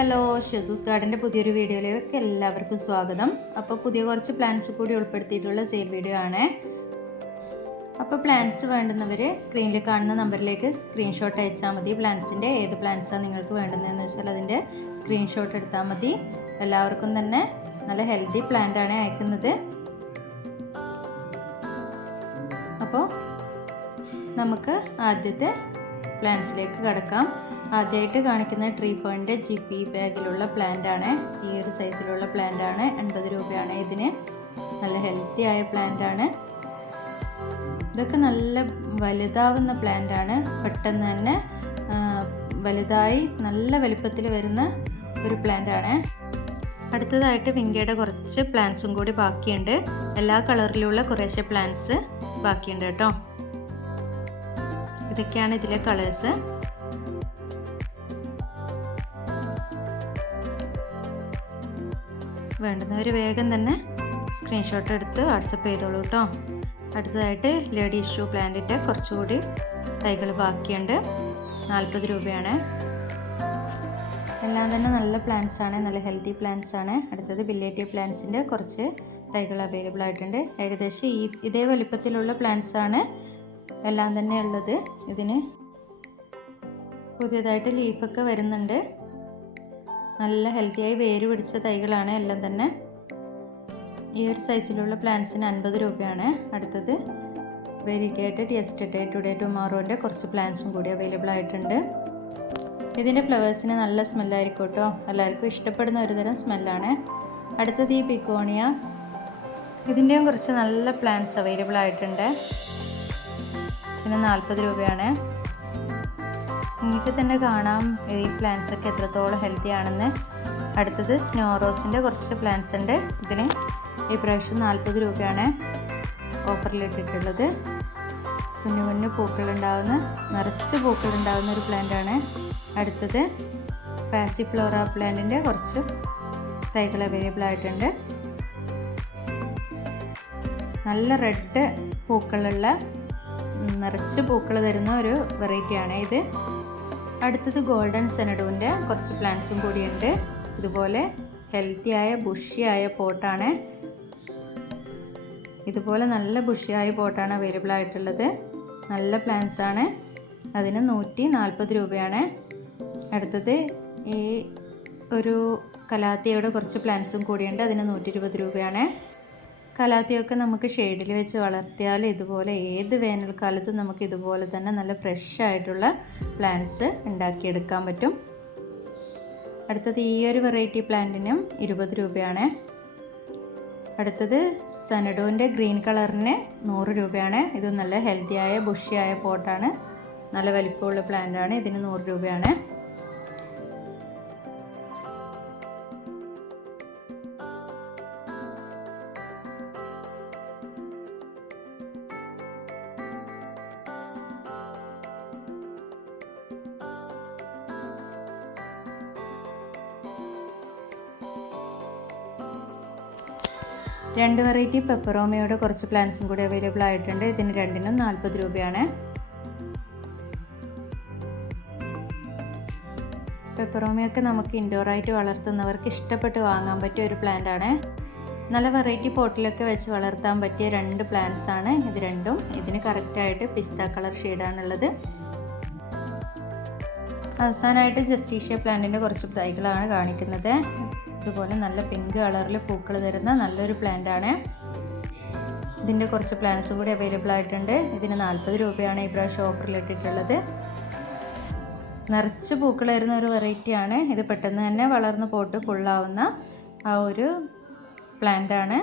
Hello, ഷെസൂസ് ഗാർഡൻ്റെ പുതിയൊരു വീഡിയോയിലേക്ക് എല്ലാവർക്കും സ്വാഗതം. അപ്പോൾ പുതിയ കുറച്ച് പ്ലാന്റ്സ് കൂടി ഉൾപ്പെടുത്തിയിട്ടുള്ള സെയിൽ വീഡിയോ ആണ്. അപ്പോൾ പ്ലാന്റ്സ് വേണ്ടുന്നവർ സ്ക്രീനിൽ കാണുന്ന നമ്പറിലേക്ക് സ്ക്രീൻഷോട്ട് അയച്ചാൽ മതി. പ്ലാന്റ്സിൻ്റെ ഏത് പ്ലാന്റ്സാണ് നിങ്ങൾക്ക് വേണ്ടുന്നതെന്ന് വെച്ചാൽ അതിൻ്റെ സ്ക്രീൻഷോട്ട് എടുത്താൽ മതി. എല്ലാവർക്കും തന്നെ നല്ല ഹെൽത്തി പ്ലാന്റാണ് അയക്കുന്നത്. അപ്പോൾ നമുക്ക് ആദ്യത്തെ പ്ലാന്റ്സിലേക്ക് കടക്കാം. ആദ്യമായിട്ട് കാണിക്കുന്ന ട്രീ ഫേണിൻ്റെ GP ബാഗിലുള്ള പ്ലാന്റ് ആണ്. ഈ ഒരു സൈസിലുള്ള പ്ലാന്റ് ആണ്. 80 രൂപയാണ് ഇതിന്. നല്ല ഹെൽത്തി ആയ പ്ലാന്റ് ആണ്. ഇതൊക്കെ നല്ല വലുതാവുന്ന പ്ലാന്റ് ആണ്. പെട്ടെന്ന് തന്നെ വലുതായി നല്ല വലുപ്പത്തിൽ വരുന്ന ഒരു പ്ലാന്റ് ആണ്. അടുത്തതായിട്ട് വിങ്കയുടെ കുറച്ച് പ്ലാന്റ്സും കൂടി ബാക്കിയുണ്ട്. എല്ലാ കളറിലുള്ള കുറേശ്ശെ പ്ലാന്റ്സ് ബാക്കിയുണ്ട് കേട്ടോ. ഇതൊക്കെയാണ് ഇതിലെ കളേഴ്സ്. വേണ്ടുന്നവർ വേഗം തന്നെ സ്ക്രീൻഷോട്ട് എടുത്ത് വാട്സപ്പ് ചെയ്തോളൂ കേട്ടോ. അടുത്തതായിട്ട് ലേഡി ഇഷ്യൂ പ്ലാന്റിൻ്റെ കുറച്ചുകൂടി തൈകൾ ബാക്കിയുണ്ട്. 40 രൂപയാണ്. എല്ലാം തന്നെ നല്ല പ്ലാന്റ്സ് ആണ്, നല്ല ഹെൽത്തി പ്ലാന്റ്സ് ആണ്. അടുത്തത് ബില്ലേറ്റീവ് പ്ലാന്റ്സിൻ്റെ കുറച്ച് തൈകൾ അവൈലബിൾ ആയിട്ടുണ്ട്. ഏകദേശം ഇതേ വലിപ്പത്തിലുള്ള പ്ലാന്റ്സ് ആണ് എല്ലാം തന്നെ ഉള്ളത്. ഇതിന് പുതിയതായിട്ട് ലീഫൊക്കെ വരുന്നുണ്ട്. നല്ല ഹെൽത്തിയായി വേര് പിടിച്ച തൈകളാണ് എല്ലാം തന്നെ. ഈ ഒരു സൈസിലുള്ള പ്ലാന്റ്സിന് 50 രൂപയാണ്. അടുത്തത് വെരിഗേറ്റഡ് യെസ്റ്റർഡേ ടുഡേ ടുമോറോൻ്റെ കുറച്ച് പ്ലാന്റ്സും കൂടി അവൈലബിൾ ആയിട്ടുണ്ട്. ഇതിൻ്റെ ഫ്ലവേഴ്സിന് നല്ല സ്മെല്ലായിരിക്കും കേട്ടോ. എല്ലാവർക്കും ഇഷ്ടപ്പെടുന്ന ഒരു തരം സ്മെല്ലാണ്. അടുത്തത് ഈ ബിഗോണിയ. ഇതിൻ്റെയും കുറച്ച് നല്ല പ്ലാന്റ്സ് അവൈലബിൾ ആയിട്ടുണ്ട്. ഇതിന് 40 രൂപയാണ്. നിങ്ങൾക്ക് തന്നെ കാണാം ഈ പ്ലാന്റ്സ് ഒക്കെ എത്രത്തോളം ഹെൽത്തി ആണെന്ന്. അടുത്തത് സ്നോ റോസിൻ്റെ കുറച്ച് പ്ലാന്റ്സ് ഉണ്ട്. ഇതിന് ഈ പ്രാവശ്യം 40 രൂപയാണ് ഓഫറിലിട്ടിട്ടുള്ളത്. കുഞ്ഞു കുഞ്ഞു പൂക്കളുണ്ടാവുന്ന, നിറച്ച് പൂക്കളുണ്ടാവുന്ന ഒരു പ്ലാന്റാണ്. അടുത്തത് പാസിഫ്ലോറ പ്ലാന്റിൻ്റെ കുറച്ച് തൈകൾ അവൈലബിൾ ആയിട്ടുണ്ട്. നല്ല റെഡ് പൂക്കളുള്ള, നിറച്ച് പൂക്കൾ തരുന്ന ഒരു വെറൈറ്റിയാണ് ഇത്. അടുത്തത് ഗോൾഡൻ സെനഡുവിൻ്റെ കുറച്ച് പ്ലാന്റ്സും കൂടിയുണ്ട്. ഇതുപോലെ ഹെൽത്തിയായ ബുഷിയായ പോട്ടാണ്. ഇതുപോലെ നല്ല ബുഷിയായ പോട്ടാണ് അവൈലബിൾ ആയിട്ടുള്ളത്. നല്ല പ്ലാന്റ്സ് ആണ്. അതിന് 140 രൂപയാണ്. അടുത്തത് ഈ ഒരു കലാത്തിയയുടെ കുറച്ച് പ്ലാന്റ്സും കൂടിയുണ്ട്. അതിന് 120 രൂപയാണ്. കലാത്തിയൊക്കെ നമുക്ക് ഷെയ്ഡിൽ വെച്ച് വളർത്തിയാൽ ഇതുപോലെ ഏത് വേനൽക്കാലത്തും നമുക്ക് ഇതുപോലെ തന്നെ നല്ല ഫ്രഷ് ആയിട്ടുള്ള പ്ലാന്റ്സ് ഉണ്ടാക്കിയെടുക്കാൻ പറ്റും. അടുത്തത് ഈ ഒരു വെറൈറ്റി പ്ലാന്റിനും 20 രൂപയാണ്. അടുത്തത് സനഡോൻ്റെ ഗ്രീൻ കളറിന് 100 രൂപയാണ്. ഇത് നല്ല ഹെൽത്തിയായ ബുഷിയായ പോട്ടാണ്. നല്ല വലിപ്പമുള്ള പ്ലാന്റാണ്. ഇതിന് 100 രൂപയാണ്. രണ്ട് വെറൈറ്റി പെപ്പറോമയുടെ കുറച്ച് പ്ലാന്റ്സും കൂടി അവൈലബിൾ ആയിട്ടുണ്ട്. ഇതിന് രണ്ടിനും 40 രൂപയാണ്. പെപ്പറോമയൊക്കെ നമുക്ക് ഇൻഡോറായിട്ട് വളർത്തുന്നവർക്ക് ഇഷ്ടപ്പെട്ട് വാങ്ങാൻ പറ്റിയ ഒരു പ്ലാന്റ് ആണ്. നല്ല വെറൈറ്റി പോട്ടിലൊക്കെ വെച്ച് വളർത്താൻ പറ്റിയ 2 പ്ലാന്റ്സ് ആണ് ഇത് രണ്ടും. ഇതിന് കറക്റ്റായിട്ട് പിസ്ത കളർ ഷെയ്ഡാണുള്ളത്. അവസാനമായിട്ട് ജസ്റ്റീഷ്യ പ്ലാന്റിൻ്റെ കുറച്ച് തൈകളാണ് കാണിക്കുന്നത്. ഇതുപോലെ നല്ല പിങ്ക് കളറിൽ പൂക്കൾ തരുന്ന നല്ലൊരു പ്ലാന്റ് ആണ്. ഇതിൻ്റെ കുറച്ച് പ്ലാന്റ്സ് കൂടി അവൈലബിൾ ആയിട്ടുണ്ട്. ഇതിന് 40 രൂപയാണ് ഈ പ്രാവശ്യം ഓഫറിലിട്ടിട്ടുള്ളത്. നിറച്ച് പൂക്കൾ തരുന്ന ഒരു വെറൈറ്റിയാണ് ഇത്. പെട്ടെന്ന് തന്നെ വളർന്ന് പോട്ട് ഫുള്ളാവുന്ന ആ ഒരു പ്ലാന്റ് ആണ്.